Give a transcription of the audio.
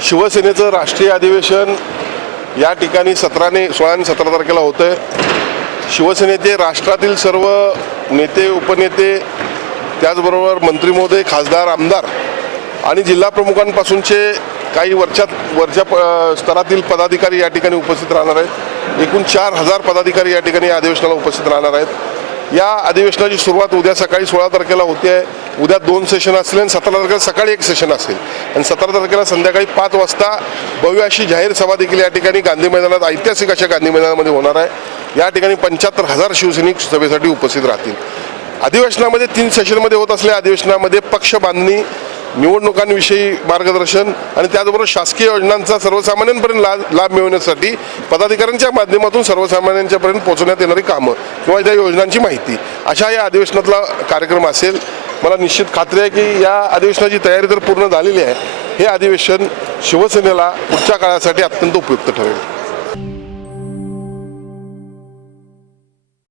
शिवसेनेचं राष्ट्रीय अधिवेशन या ठिकाणी सतराने सोळा आणि सतरा तारखेला होतं आहे शिवसेनेचे राष्ट्रातील सर्व नेते उपनेते त्याचबरोबर मंत्री महोदय खासदार आमदार आणि जिल्हा प्रमुखांपासूनचे काही वरच्या वरच्या प स्तरातील पदाधिकारी या ठिकाणी उपस्थित राहणार आहेत. एकूण चार हजार पदाधिकारी या ठिकाणी या अधिवेशनाला उपस्थित राहणार आहेत. या अधिवेशनाची सुरुवात उद्या सकाळी सोळा तारखेला होते. आहे उद्या दोन सेशन असतील आणि सतरा तारखेला सकाळी एक सेशन असेल. आणि सतरा तारखेला संध्याकाळी पाच वाजता भव्य अशी जाहीर सभा देखील या ठिकाणी गांधी मैदानात ऐतिहासिक अशा गांधी मैदानामध्ये होणार आहे. या ठिकाणी पंच्याहत्तर हजार शिवसैनिक सभेसाठी उपस्थित राहतील. अधिवेशनामध्ये तीन सेशनमध्ये होत असलेल्या अधिवेशनामध्ये पक्ष बांधणी निवडणुकांविषयी मार्गदर्शन आणि त्याचबरोबर शासकीय योजनांचा सर्वसामान्यांपर्यंत लाभ लाभ मिळवण्यासाठी पदाधिकाऱ्यांच्या माध्यमातून सर्वसामान्यांच्यापर्यंत पोहोचवण्यात येणारी कामं किंवा त्या योजनांची माहिती. अशा या अधिवेशनातला कार्यक्रम असेल मला निश्चित खात्री आहे की या अधिवेशनाची तयारी तर पूर्ण झालेली आहे. हे अधिवेशन शिवसेनेला पुढच्या काळासाठी अत्यंत उपयुक्त ठरेल.